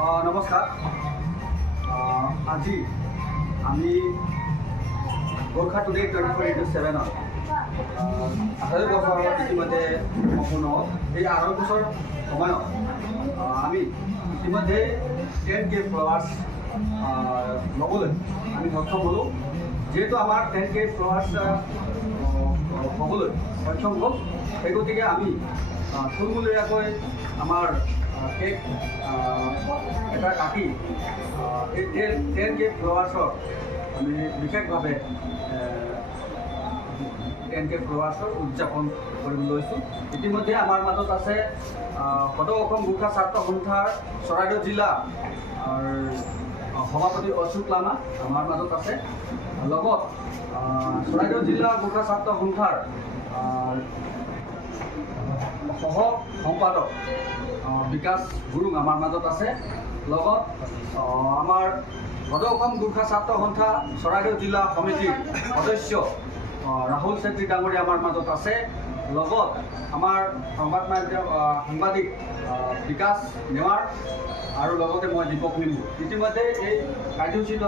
নমস্কাৰ। আজি আমি গোৰ্খা টুডে 24/7 আঢ়ৈ বছৰ ইতিমধ্যে সম্পূৰ্ণ এই আঢ়ৈ বছৰ সময়ত আমি ইতিমধ্যে 10K ফলোৱাৰ্ছ ল'বলৈ আমি সক্ষম হ'লোঁ। যিহেতু আমাৰ 10K ফলোৱাৰ্ছ হ'বলৈ সক্ষম হ'ল, সেই গতিকে আমি থুলমূলীয়াকৈ আমাৰ কেক এটা কাটি এই 10K ফলোৱাৰ্ছৰ আমি বিশেষভাৱে 10K ফলোৱাৰ্ছৰ উদযাপন কৰিবলৈ লৈছোঁ। ইতিমধ্যে আমাৰ মাজত আছে সদৌ অসম গোৰ্খা ছাত্ৰ সন্থাৰ চৰাইদেউ জিলা সভাপতি অশোক লামা আমাৰ মাজত আছে। লগত চৰাইদেউ জিলা গোৰ্খা ছাত্ৰ সন্থাৰ সহ সম্পাদক বিকাশ গুৰুং আমাৰ মাজত আছে। লগত আমাৰ সদৌ অসম গোৰ্খা ছাত্ৰ সন্থা চৰাইদেউ জিলা সমিতিৰ সদস্য ৰাহুল চেত্ৰী ডাঙৰীয়া আমাৰ মাজত আছে। লগত আমাৰ সাংবাদিক বিকাশ নেৱাৰ আৰু লগতে মই দীপক লিম্বু। ইতিমধ্যে এই কাৰ্যসূচীটো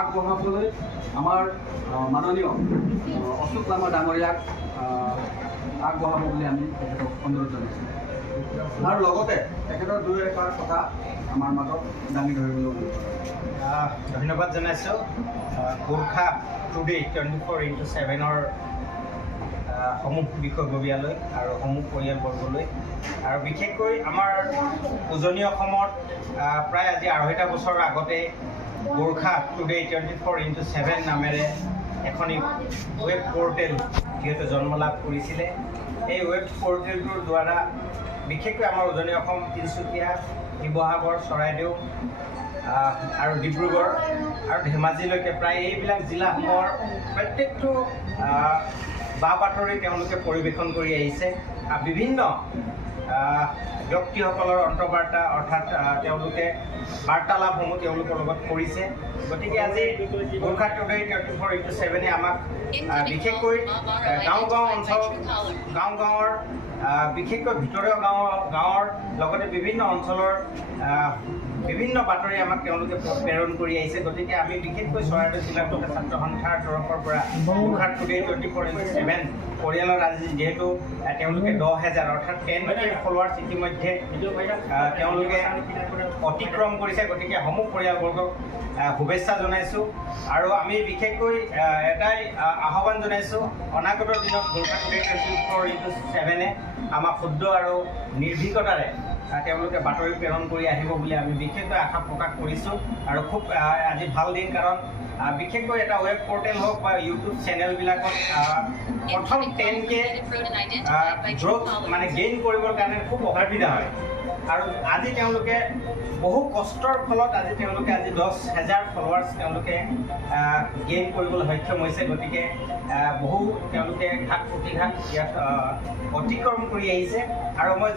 আগবঢ়াবলৈ আমাৰ মাননীয় অশোক লামা ডাঙৰীয়াক আগবঢ়াব বুলি আমি তেখেতক অনুৰোধ জনাইছোঁ। আৰু লগতে তেখেতৰ দুই এষাৰ কথা আমাৰ মাজত দাঙি ধৰিবলৈ ধন্যবাদ জনাইছোঁ। গোৰ্খা টুডে 24/7 সমূহ বিষয়ববীয়ালৈ আৰু সমূহ পৰিয়ালবৰ্গলৈ আৰু বিশেষকৈ আমাৰ উজনি অসমত প্ৰায় আজি 2.5 বছৰৰ আগতে গোৰ্খা টুডে 24/7 নামেৰে এখন ৱেব পৰ্টেল যিহেতু জন্ম লাভ কৰিছিলে। এই ৱেব পৰ্টেলটোৰ দ্বাৰা বিশেষকৈ আমাৰ উজনি অসম তিনিচুকীয়া, শিৱসাগৰ, চৰাইদেউ আৰু ডিব্ৰুগড় আৰু ধেমাজিলৈকে প্ৰায় এইবিলাক জিলাসমূহৰ প্ৰত্যেকটো বা বাতৰি তেওঁলোকে পৰিৱেশন কৰি আহিছে। বিভিন্ন ব্যক্তিসকলৰ অন্তৰ্বাৰ্তা অৰ্থাৎ তেওঁলোকে বাৰ্তালাপসমূহ তেওঁলোকৰ লগত কৰিছে। গতিকে আজি গোৰ্খা টুডে 24/7 আমাক বিশেষকৈ গাঁও অঞ্চল গাঁৱৰ বিশেষকৈ ভিতৰুৱা গাঁৱৰ লগতে বিভিন্ন অঞ্চলৰ বিভিন্ন বাতৰি আমাক তেওঁলোকে প্ৰেৰণ কৰি আহিছে। গতিকে আমি বিশেষকৈ চৰাইদেউ জিলা গোৰ্খা ছাত্ৰ সন্থাৰ তৰফৰ পৰা গোৰ্খা টুডে 24/7 পৰিয়ালৰ আজি যিহেতু তেওঁলোকে 10,000 অৰ্থাৎ 10K ফলোৱাৰ্ছ ইতিমধ্যে তেওঁলোকে অতিক্ৰম কৰিছে। গতিকে সমূহ পৰিয়ালবৰ্গক শুভেচ্ছা জনাইছোঁ আৰু আমি বিশেষকৈ এটাই আহ্বান জনাইছোঁ, অনাগত দিনত গোৰ্খা টুডে 24/7 আমাক শুদ্ধ আৰু নিৰ্ভীকতাৰে তেওঁলোকে বাতৰি প্ৰেৰণ কৰি আহিব বুলি আমি বিশেষকৈ আশা প্ৰকাশ কৰিছোঁ। আৰু খুব আজি ভাল দিন, কাৰণ বিশেষকৈ এটা ৱেব পৰ্টেল হওক বা ইউটিউব চেনেলবিলাকত প্ৰথম 10K গ্ৰ'থ মানে গেইন কৰিবৰ কাৰণে খুব অসুবিধা হয়। আৰু আজি তেওঁলোকে বহু কষ্টৰ ফলত আজি 10,000 ফলোৱাৰ্ছ তেওঁলোকে গেইন কৰিবলৈ সক্ষম হৈছে। গতিকে বহু তেওঁলোকে ঘাট প্ৰতিঘাত ইয়াত অতিক্ৰম কৰি আহিছে। আৰু মই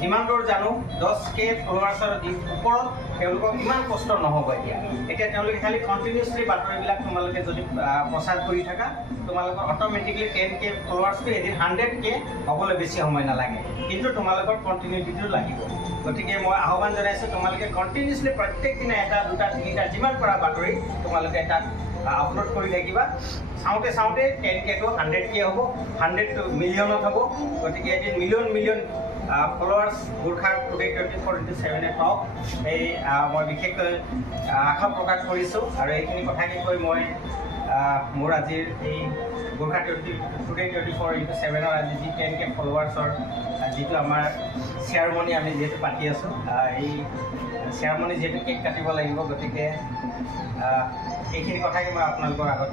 যিমান দূৰ জানো 10K ফলোৱাৰ্ছৰ ওপৰত তেওঁলোকক ইমান কষ্ট নহ'ব। এতিয়া তেওঁলোকে খালি কণ্টিনিউছলি বাতৰিবিলাক তোমালোকে যদি প্ৰচাৰ কৰি থাকা, তোমালোকৰ অট'মেটিকলি 10K ফলোৱাৰ্ছটো এদিন 100K হ'বলৈ বেছি সময় নালাগে, কিন্তু তোমালোকৰ কণ্টিনিউটিটো লাগিব। গতিকে মই আহ্বান জনাইছোঁ, তোমালোকে কণ্টিনিউছলি প্ৰত্যেক দিনা 1, 2, 3 যিমান পৰা বাতৰি তোমালোকে তাত আপলোড কৰি থাকিবা। চাওঁতে 10Kটো 100K হ'ব, 100টো মিলিয়নত হ'ব। গতিকে এদিন মিলিয়ন ফলোৱাৰ্ছ গোৰ্খা টুডে 24/7 পাওক, এই মই বিশেষকৈ আশা প্ৰকাশ কৰিছোঁ। আৰু এইখিনি কথাকে কৈ মই মোৰ আজিৰ এই গোৰ্খা টুডে 24/7 আজি যি 10K ফলোৱাৰ্ছৰ যিটো আমাৰ চেয়াৰমনি আমি যিহেতু পাতি আছোঁ, এই চেয়াৰমনি যিহেতু কেক কাটিব লাগিব, গতিকে এইখিনি কথাকে মই আপোনালোকৰ আগত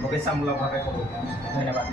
শুভেচ্ছামূলকভাৱে ক'লোঁ। ধন্যবাদ।